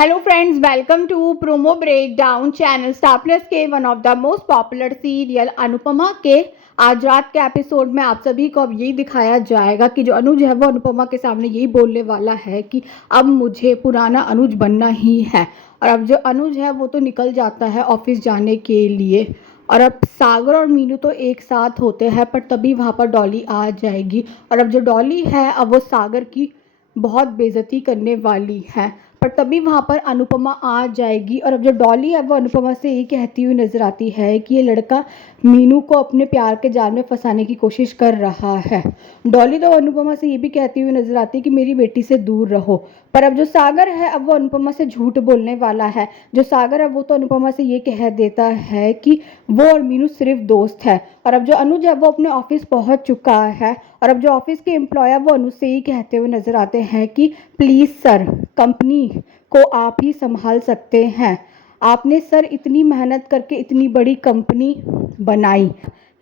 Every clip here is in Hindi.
Hello friends, welcome to promo breakdown channel Star Plus के one of the most popular serial Anupama के आज रात के एपिसोड में आप सभी को अब यही दिखाया जाएगा कि जो अनुज है वो अनुपमा के सामने यही बोलने वाला है कि अब मुझे पुराना अनुज बनना ही है। और अब जो अनुज है वो तो निकल जाता है ऑफिस जाने के लिए। और अब सागर और मीनू तो एक साथ होते हैं, पर तभी वहाँ पर डॉली आ जाएगी। और अब जो डॉली है अब वो सागर की बहुत बेइज्जती करने वाली है, पर तभी वहाँ पर अनुपमा आ जाएगी। और अब जो डॉली है वो अनुपमा से ये कहती हुई नजर आती है कि ये लड़का मीनू को अपने प्यार के जाल में फंसाने की कोशिश कर रहा है। डॉली तो अनुपमा से ये भी कहती हुई नजर आती है कि मेरी बेटी से दूर रहो। पर अब जो सागर है अब वो अनुपमा से झूठ बोलने वाला है। जो सागर है वो तो अनुपमा से ये कह देता है कि वो और मीनू सिर्फ दोस्त है। और अब जो अनुज है वो अपने ऑफिस पहुंच चुका है। और अब जो ऑफिस के एम्प्लॉय वो अनुज से ही कहते हुए नजर आते हैं कि प्लीज़ सर, कंपनी को आप ही संभाल सकते हैं। आपने सर इतनी मेहनत करके इतनी बड़ी कंपनी बनाई,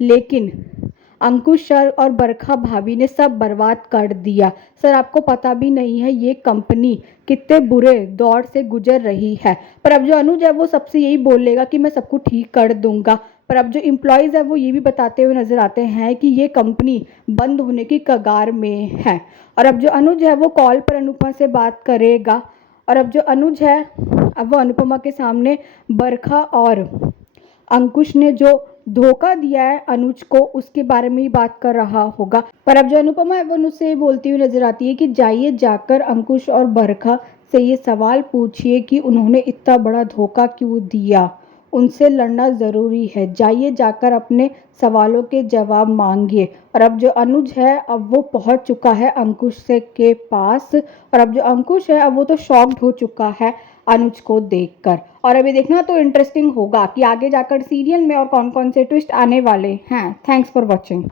लेकिन अंकुश सर और बरखा भाभी ने सब बर्बाद कर दिया। सर आपको पता भी नहीं है ये कंपनी कितने बुरे दौर से गुजर रही है। पर अब जो अनुज है वो सबसे यही बोलेगा कि मैं सबको ठीक कर दूंगा। पर अब जो इम्प्लॉयज़ है वो ये भी बताते हुए नजर आते हैं कि ये कंपनी बंद होने की कगार में है। और अब जो अनुज है वो कॉल पर अनुपमा से बात करेगा। और अब जो अनुज है अब वो अनुपमा के सामने बरखा और अंकुश ने जो धोखा दिया है अनुज को उसके बारे में ही बात कर रहा होगा। पर अब जो अनुपमा है वो उससे बोलती हुई नजर आती है कि जाइए जाकर अंकुश और बरखा से ये सवाल पूछिए कि उन्होंने इतना बड़ा धोखा क्यों दिया। उनसे लड़ना ज़रूरी है, जाइए जाकर अपने सवालों के जवाब मांगिए। और अब जो अनुज है अब वो पहुंच चुका है अंकुश से के पास। और अब जो अंकुश है अब वो तो शॉक्ड हो चुका है अनुज को देखकर। और अभी देखना तो इंटरेस्टिंग होगा कि आगे जाकर सीरियल में और कौन कौन से ट्विस्ट आने वाले हैं। Thanks for watching.